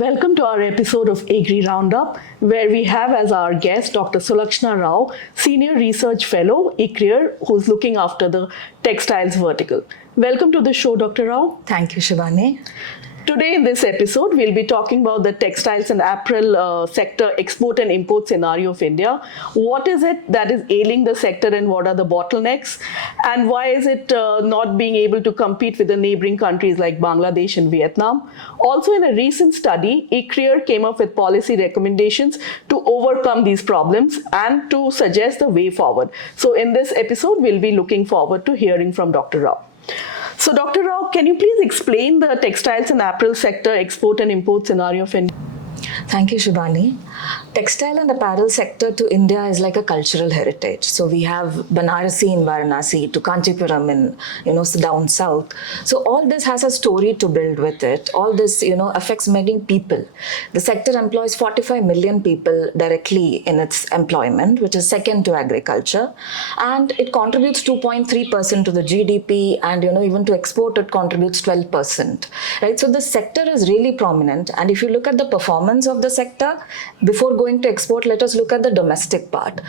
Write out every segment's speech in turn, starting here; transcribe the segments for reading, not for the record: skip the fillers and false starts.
Welcome to our episode of ACRIER Roundup, where we have as our guest Dr. Sulakshana, Senior Research Fellow, ICRIER, who's looking after the textiles vertical. Welcome to the show, Dr. Rao. Thank you, Shibani. Today in this episode, we'll be talking about the textiles and apparel sector export and import scenario of India. What is it that is ailing the sector and what are the bottlenecks? And why is it not being able to compete with the neighboring countries like Bangladesh and Vietnam? Also, in a recent study, ICRIER came up with policy recommendations to overcome these problems and to suggest the way forward. So in this episode, we'll be looking forward to hearing from Dr. Rao. So, Dr. Rao, can you please explain the textiles and apparel sector export and import scenario of India? Thank you, Shibani. Textile and apparel sector to India is like a cultural heritage. So we have Banarasi in Varanasi to Kanchipuram in, down south. So all this has a story to build with it. All this, affects many people. The sector employs 45 million people directly in its employment, which is second to agriculture. And it contributes 2.3% to the GDP and, even to export, it contributes 12%, right? So this sector is really prominent. And if you look at the performance of the sector, before going to export, let us look at the domestic part.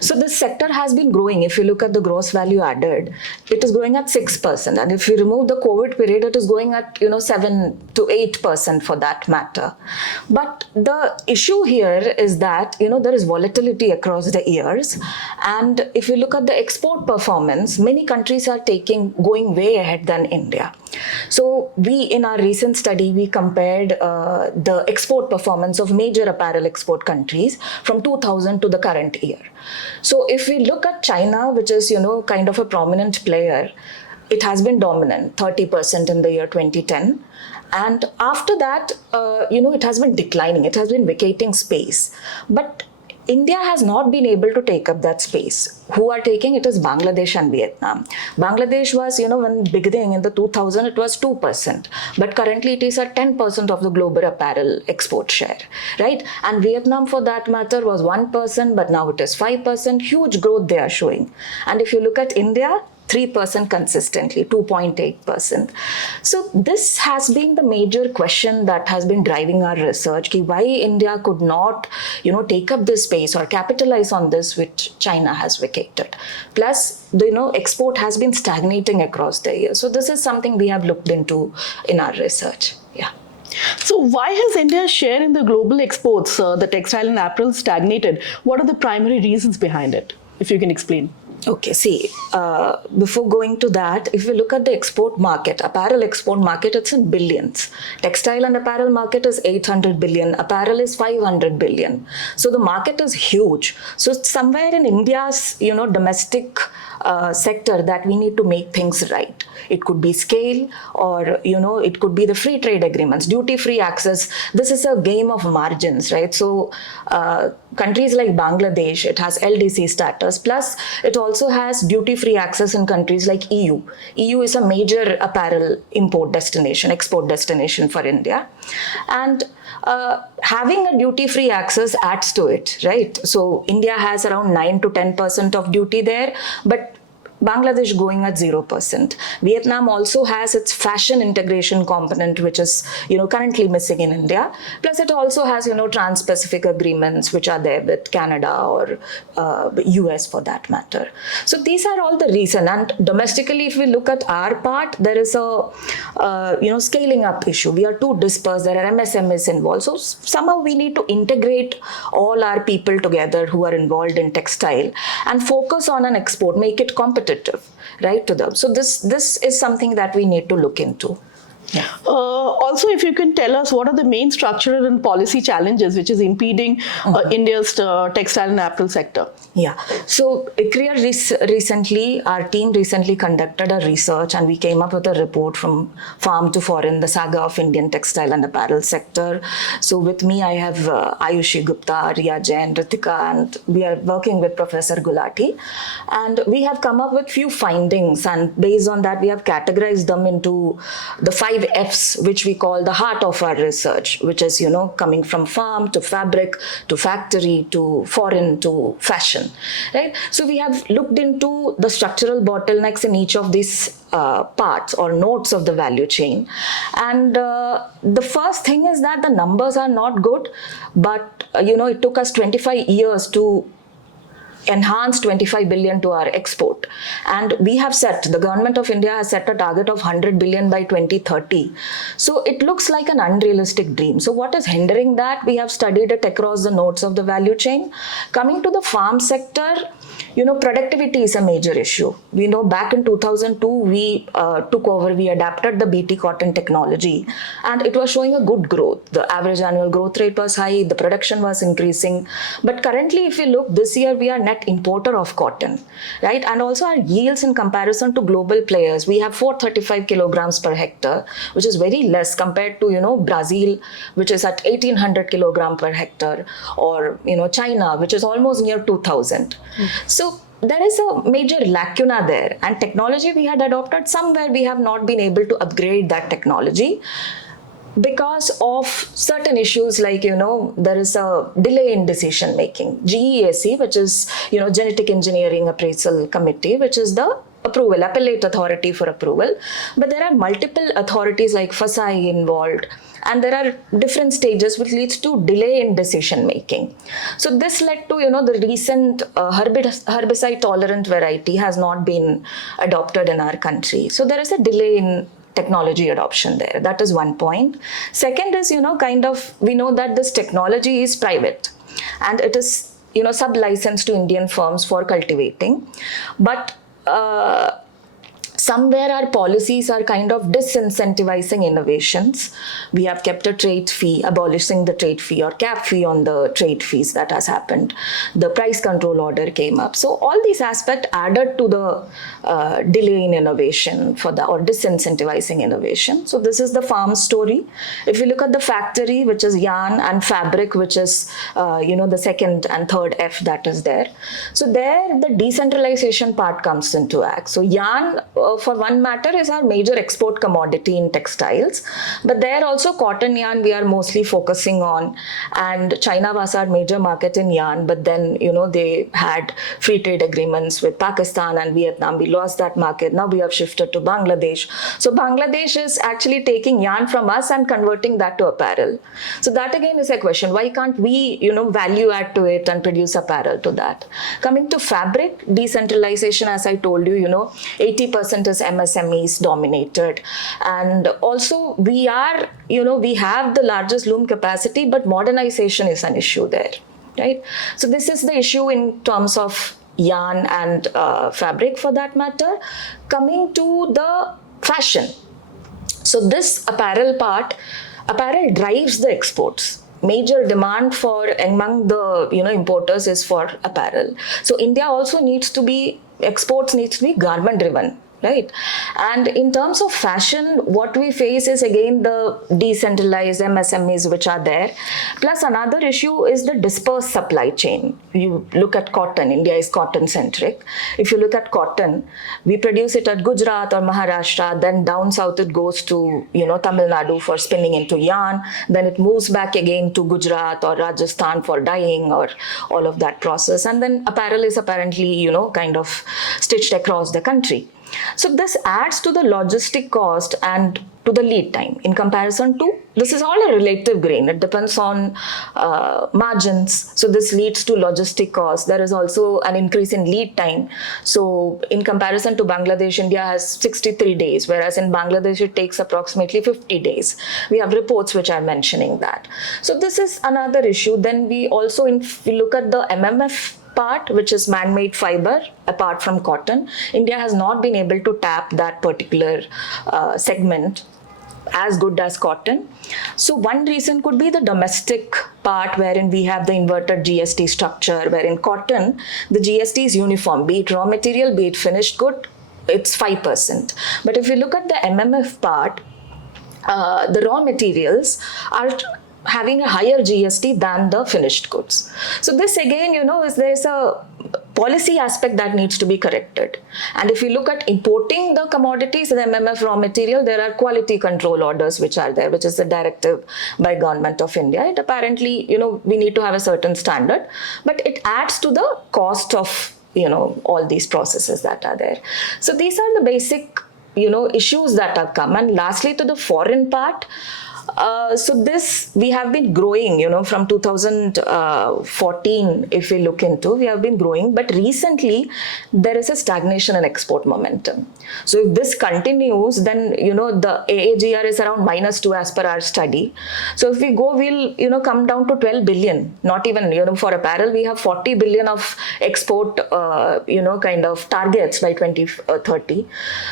So this sector has been growing. If you look at the gross value added, it is growing at 6%. And if you remove the COVID period, it is going at 7 to 8% for that matter. But the issue here is that there is volatility across the years. And if you look at the export performance, many countries are going way ahead than India. So in our recent study, we compared the export performance of major apparel export countries from 2000 to the current year. So if we look at China, which is, kind of a prominent player, it has been dominant, 30% in the year 2010. And after that, it has been declining. It has been vacating space. But India has not been able to take up that space. Who are taking it is Bangladesh and Vietnam. Bangladesh was, when beginning in the 2000, it was 2%. But currently it is at 10% of the global apparel export share, right? And Vietnam, for that matter, was 1%, but now it is 5%. Huge growth they are showing. And if you look at India, 3% consistently, 2.8%. So this has been the major question that has been driving our research, why India could not, take up this space or capitalize on this which China has vacated. Plus, export has been stagnating across the years. So this is something we have looked into in our research. Yeah. So why has India's share in the global exports, the textile and apparel, stagnated? What are the primary reasons behind it, if you can explain? Okay, see, before going to that, if we look at the export market, apparel export market, it's in billions. Textile and apparel market is 800 billion, apparel is 500 billion. So the market is huge. So somewhere in India's, domestic sector that we need to make things right. It could be scale or, it could be the free trade agreements, duty-free access. This is a game of margins, right? So countries like Bangladesh, it has LDC status, plus it also has duty-free access in countries like EU. EU is a major apparel export destination for India. And having a duty-free access adds to it, right? So India has around 9 to 10% of duty there, but Bangladesh going at 0%. Vietnam also has its fashion integration component, which is, currently missing in India. Plus it also has, trans-Pacific agreements, which are there with Canada or US for that matter. So these are all the reasons. And domestically, if we look at our part, there is a, scaling up issue. We are too dispersed. There are MSMEs involved. So somehow we need to integrate all our people together who are involved in textile and focus on an export, make it competitive, right, to them. So this is something that we need to look into. Yeah. Also, if you can tell us what are the main structural and policy challenges which is impeding India's textile and apparel sector? Yeah. So ICRIER our team recently conducted a research and we came up with a report from Farm to Foreign, the saga of Indian textile and apparel sector. So with me, I have Ayushi Gupta, Riya Jain, Ritika, and we are working with Professor Gulati. And we have come up with few findings, and based on that, we have categorized them into the 5 F's, which we call the heart of our research, which is, coming from farm to fabric to factory to foreign to fashion, right? So we have looked into the structural bottlenecks in each of these parts or nodes of the value chain. And the first thing is that the numbers are not good, but it took us 25 years to enhance 25 billion to our export, and the government of India has set a target of 100 billion by 2030. So it looks like an unrealistic dream. So what is hindering that? We have studied it across the nodes of the value chain. Coming to the farm sector, productivity is a major issue. We know back in 2002, we took over, we adapted the BT cotton technology, and it was showing a good growth. The average annual growth rate was high, the production was increasing. But currently, if you look, this year we are net importer of cotton, right? And also our yields in comparison to global players, we have 435 kilograms per hectare, which is very less compared to, Brazil, which is at 1800 kilogram per hectare, or, China, which is almost near 2000. So there is a major lacuna there, and technology we had adopted, somewhere we have not been able to upgrade that technology because of certain issues like, there is a delay in decision making. GEAC, which is, Genetic Engineering Appraisal Committee, which is the appellate authority for approval. But there are multiple authorities like FSSAI involved, and there are different stages which leads to delay in decision making. So this led to, the recent herbicide tolerant variety has not been adopted in our country. So there is a delay in technology adoption there. That is one point. Second is, we know that this technology is private and it is, sub-licensed to Indian firms for cultivating. But somewhere our policies are kind of disincentivizing innovations. We have kept a trade fee, abolishing the trade fee or cap fee on the trade fees. That has happened. The price control order came up. So all these aspects added to the delay in innovation or disincentivizing innovation. So this is the farm story. If you look at the factory, which is yarn, and fabric, which is, the second and third F that is there. So there the decentralization part comes into act. So yarn, for one matter, is our major export commodity in textiles. But there also cotton yarn we are mostly focusing on, and China was our major market in yarn. But then, they had free trade agreements with Pakistan and Vietnam. We lost that market. Now we have shifted to Bangladesh. So Bangladesh is actually taking yarn from us and converting that to apparel. So that again is a question. Why can't we, value add to it and produce apparel to that? Coming to fabric, decentralization, as I told you, 80% is MSMEs dominated. And also we are, we have the largest loom capacity, but modernization is an issue there, right? So this is the issue in terms of yarn and fabric for that matter. Coming to the fashion. So this apparel drives the exports. Major demand among the importers is for apparel. So India also exports needs to be garment driven, right? And in terms of fashion, what we face is again the decentralized MSMEs which are there. Plus another issue is the dispersed supply chain. You look at cotton, India is cotton centric. If you look at cotton, we produce it at Gujarat or Maharashtra, then down south it goes to, Tamil Nadu for spinning into yarn, then it moves back again to Gujarat or Rajasthan for dyeing or all of that process. And then apparel is apparently, kind of stitched across the country. So this adds to the logistic cost and to the lead time in comparison to, this is all a relative grain. It depends on margins. So this leads to logistic cost. There is also an increase in lead time. So in comparison to Bangladesh, India has 63 days, whereas in Bangladesh, it takes approximately 50 days. We have reports which are mentioning that. So this is another issue. Then we also, if we look at the MMF part, which is man-made fiber, apart from cotton, India has not been able to tap that particular segment as good as cotton. So one reason could be the domestic part, wherein we have the inverted GST structure, wherein cotton, the GST is uniform, be it raw material, be it finished good, it's 5%. But if you look at the MMF part, the raw materials are having a higher GST than the finished goods. So this again, there's a policy aspect that needs to be corrected. And if you look at importing the commodities, the MMF raw material, there are quality control orders which are there, which is a directive by Government of India. It apparently, we need to have a certain standard, but it adds to the cost of, all these processes that are there. So these are the basic issues that have come. And lastly, to the foreign part, so this we have been growing, from 2014, if we look into, we have been growing, but recently there is a stagnation in export momentum. So if this continues, then, the AAGR is around -2 as per our study. So if we go, we'll, come down to 12 billion, not even, for apparel, we have 40 billion of export, kind of targets by 2030.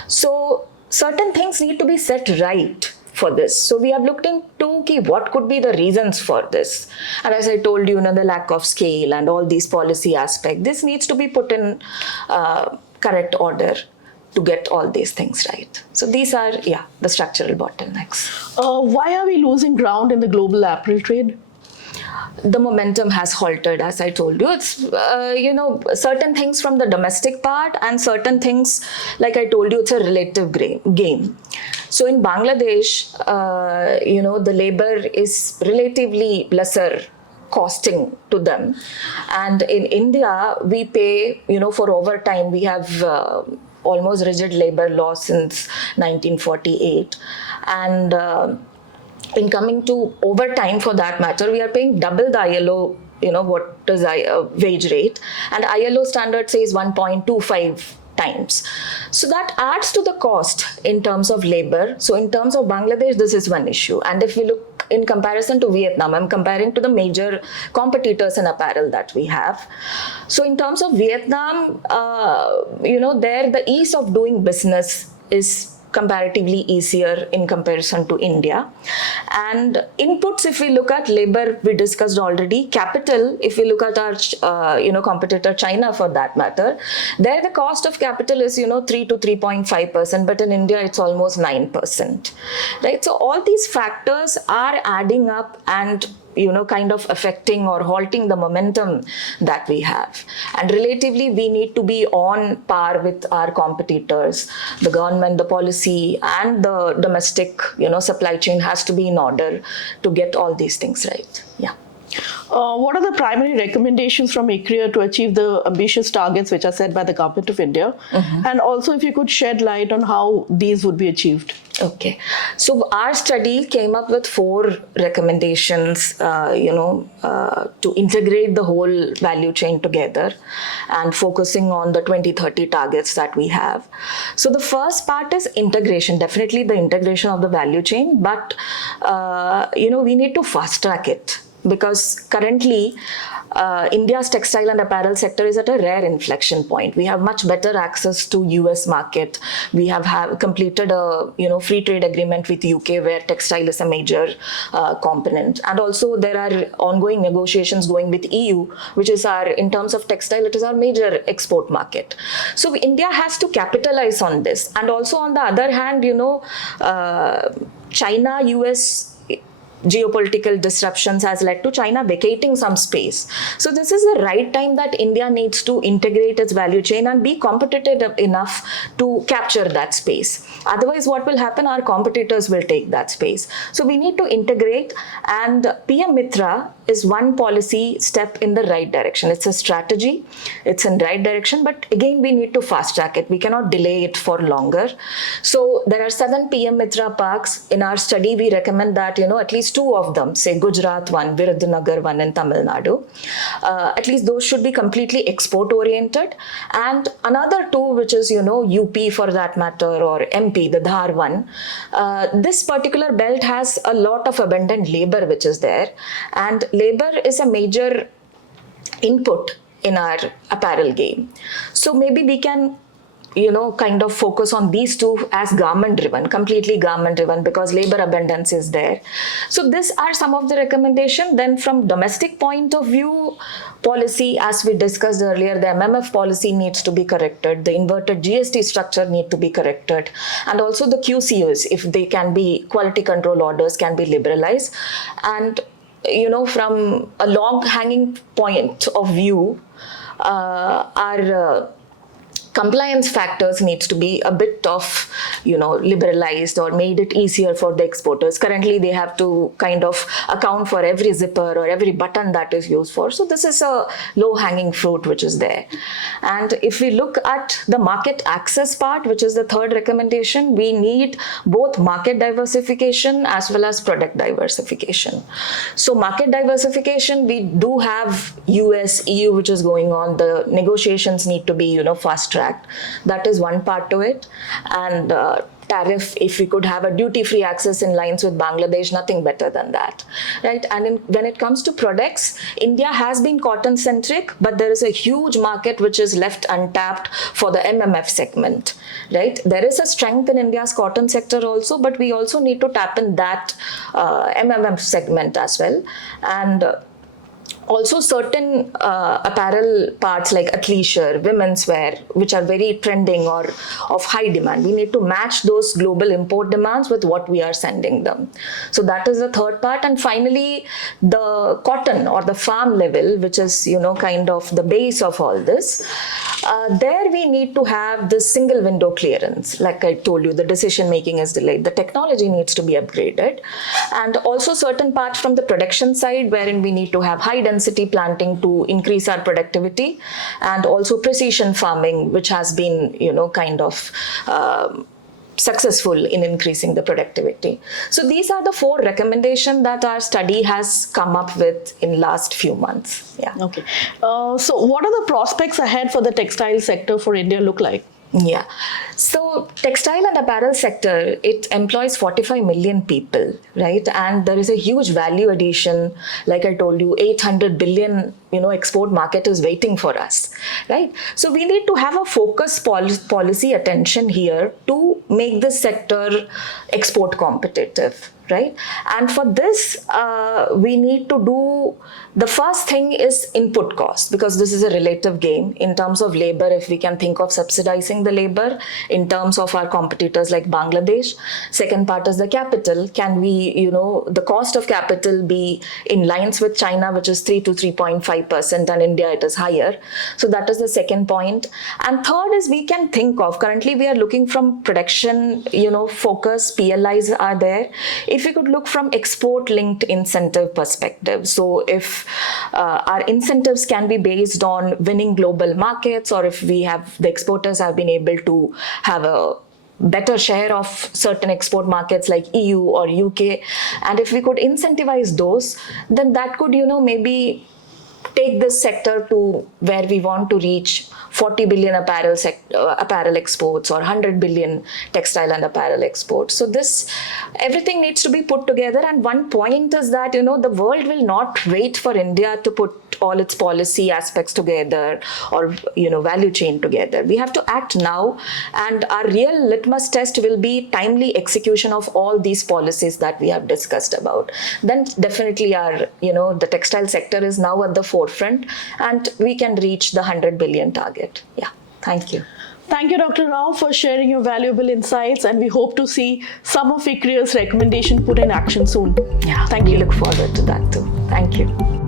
So certain things need to be set right for this. So we have looked into what could be the reasons for this. And as I told you, the lack of scale and all these policy aspects, this needs to be put in correct order to get all these things right. So these are, the structural bottlenecks. Why are we losing ground in the global apparel trade? The momentum has halted, as I told you. It's, certain things from the domestic part and certain things, like I told you, it's a relative game. So in Bangladesh, the labor is relatively lesser costing to them. And in India, we pay, for overtime, we have almost rigid labor law since 1948. And in coming to overtime, for that matter, we are paying double the ILO, what is wage rate, and ILO standard says 1.25 times. So that adds to the cost in terms of labor. So in terms of Bangladesh, this is one issue. And if we look in comparison to Vietnam, I'm comparing to the major competitors in apparel that we have. So in terms of Vietnam, there the ease of doing business is comparatively easier in comparison to India. And inputs, if we look at labor, we discussed already. Capital, if we look at our, competitor China for that matter, there the cost of capital is, 3 to 3.5%, but in India it's almost 9%, right? So all these factors are adding up and kind of affecting or halting the momentum that we have. And relatively, we need to be on par with our competitors. The government, the policy, and the domestic, supply chain has to be in order to get all these things right. Yeah. What are the primary recommendations from ICRIER to achieve the ambitious targets which are set by the Government of India? Mm-hmm. And also, if you could shed light on how these would be achieved. Okay. So our study came up with 4 recommendations, to integrate the whole value chain together and focusing on the 2030 targets that we have. So the first part is integration, definitely the integration of the value chain, but, we need to fast track it. Because currently, India's textile and apparel sector is at a rare inflection point. We have much better access to US market. We have completed a free trade agreement with UK where textile is a major component. And also there are ongoing negotiations going with EU, which is in terms of textile, it is our major export market. So India has to capitalize on this. And also on the other hand, China, US geopolitical disruptions has led to China vacating some space. So this is the right time that India needs to integrate its value chain and be competitive enough to capture that space. Otherwise, what will happen? Our competitors will take that space. So we need to integrate, and PM Mitra is one policy step in the right direction. It's a strategy, it's in the right direction, but again, we need to fast track it. We cannot delay it for longer. So there are 7 PM Mitra parks. In our study, we recommend that, at least 2 of them, say Gujarat one, Virudhunagar one, and Tamil Nadu. At least those should be completely export oriented. And another 2, which is, UP for that matter, or MP, the Dhar one. This particular belt has a lot of abundant labor which is there. And labor is a major input in our apparel game. So maybe we can kind of focus on these 2 as garment driven, completely garment driven, because labor abundance is there. So these are some of the recommendations. Then from domestic point of view, policy, as we discussed earlier, the MMF policy needs to be corrected. The inverted GST structure need to be corrected. And also the QCOs, if they can be, quality control orders can be liberalized. And, from a long hanging point of view, our compliance factors needs to be a bit of, liberalized or made it easier for the exporters. Currently, they have to kind of account for every zipper or every button that is used for. So this is a low-hanging fruit which is there. And if we look at the market access part, which is the third recommendation, we need both market diversification as well as product diversification. So market diversification, we do have US, EU, which is going on. The negotiations need to be, fast-tracked. That is one part to it. And tariff, if we could have a duty-free access in lines with Bangladesh, nothing better than that, right? And when it comes to products, India has been cotton-centric, but there is a huge market which is left untapped for the MMF segment, right? There is a strength in India's cotton sector also, but we also need to tap in that MMF segment as well. And also certain apparel parts like athleisure, women's wear, which are very trending or of high demand. We need to match those global import demands with what we are sending them. So that is the third part. And finally, the cotton or the farm level, which is, kind of the base of all this. There we need to have this single window clearance. Like I told you, the decision making is delayed. The technology needs to be upgraded. And also certain parts from the production side wherein we need to have high density planting to increase our productivity, and also precision farming, which has been, kind of successful in increasing the productivity. So these are the 4 recommendations that our study has come up with in last few months. Yeah. Okay. So what are the prospects ahead for the textile sector for India look like? Yeah. So textile and apparel sector, it employs 45 million people, right? And there is a huge value addition. Like I told you, 800 billion, export market is waiting for us, right? So we need to have a focused policy attention here to make this sector export competitive, right? And for this, we need to do, the first thing is input cost, because this is a relative game. In terms of labor, if we can think of subsidizing the labor in terms of our competitors like Bangladesh. Second part is the capital. Can we, the cost of capital be in lines with China, which is 3 to 3.5%, and India it is higher. So that is the second point. And third is we can think of, currently we are looking from production, focus, PLIs are there. If we could look from export-linked incentive perspective, so if our incentives can be based on winning global markets, or if we have, the exporters have been able to have a better share of certain export markets like EU or UK, and if we could incentivize those, then that could, maybe take this sector to where we want to reach 40 billion apparel exports, or 100 billion textile and apparel exports. So this, everything needs to be put together. And one point is that, the world will not wait for India to put all its policy aspects together or, value chain together. We have to act now. And our real litmus test will be timely execution of all these policies that we have discussed about. Then definitely our, the textile sector is now at the forefront, and we can reach the 100 billion target. Yeah. Thank you. Thank you, Dr. Rao, for sharing your valuable insights, and we hope to see some of ICRIER's recommendation put in action soon. Yeah. Thank you. We look forward to that too. Thank you.